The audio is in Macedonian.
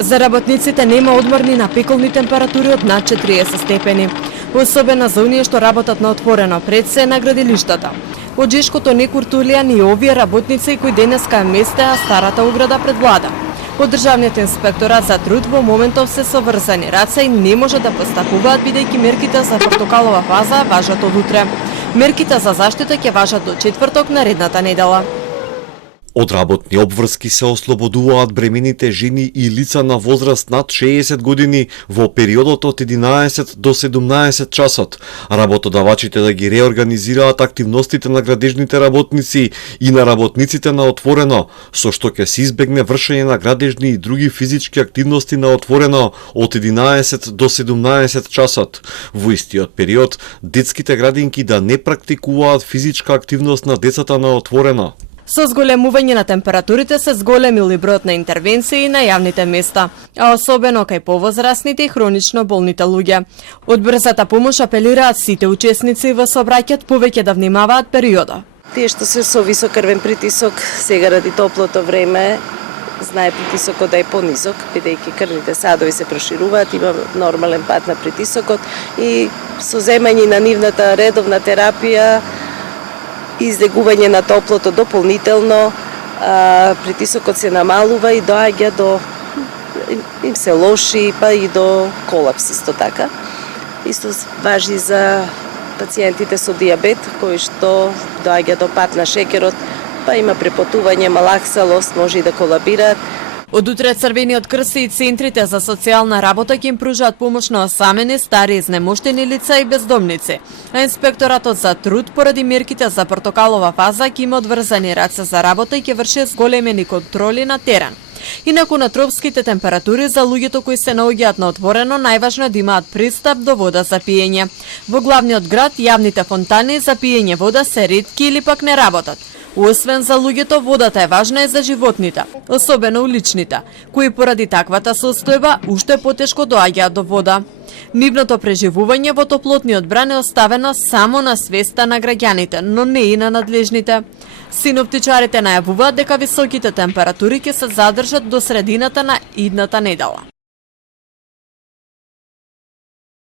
За работниците нема одморни на пеколни температури од над 40 степени, особено за оние што работат на отворено, пред се на градилиштата. Од Жешкото не куртулија ни овие работници кои денеска местеа старата ограда пред влада. Од Државниот инспекторат за труд во моментов се со врзани раце и не може да постапуваат бидејќи мерките за портокалова фаза важат од утре. Мерките за заштита ќе важат до четврток наредната недела. Од работни обврски се ослободуваат бремените жени и лица на возраст над 60 години во периодот од 11 до 17 часот. Работодавачите да ги реорганизираат активностите на градежните работници и на работниците на отворено, со што ќе се избегне вршење на градежни и други физички активности на отворено од 11 до 17 часот. Во истиот период, детските градинки да не практикуваат физичка активност на децата на отворено. Со зголемување на температурите се зголемил и бројот на интервенции на јавните места, а особено кај повозрасните и хронично болните луѓе. Од брзата помош апелираат сите учесници во сообраќајот повеќе да внимаваат периода. Тие што се со висок крвен притисок, сега ради топлото време, знае притисокот да е понизок, бидејќи крвните садови се прошируваат, има нормален пат на притисокот и со земање на нивната редовна терапија, излегување на топлото дополнително, притисокот се намалува и доаѓа до им се лоши, па и до колапс исто така. Исто важи за пациентите со дијабет, кои што доаѓа до пат на шеќерот, па има препотување, малаксалост, може и да колабираат. Од утре Црвениот крст и центрите за социјална работа ќе им пружаат помош на осамени, стари, изнемоштени лица и бездомници. А инспекторатот за труд поради мерките за портокалова фаза ќе има одврзани раце за работа и ќе врши зголемени контроли на терен. Инаку на тропските температури за луѓето кои се наоѓаат на отворено, најважно е да имаат пристап до вода за пиење. Во главниот град јавните фонтани за пиење вода се ретки или пак не работат. Освен за луѓето, водата е важна и за животните, особено уличните, кои поради таквата состојба уште потешко доаѓаат до вода. Нивното преживување во топлотниот бран е оставено само на свеста на граѓаните, но не и на надлежните. Синоптичарите најавуваат дека високите температури ќе се задржат до средината на идната недела.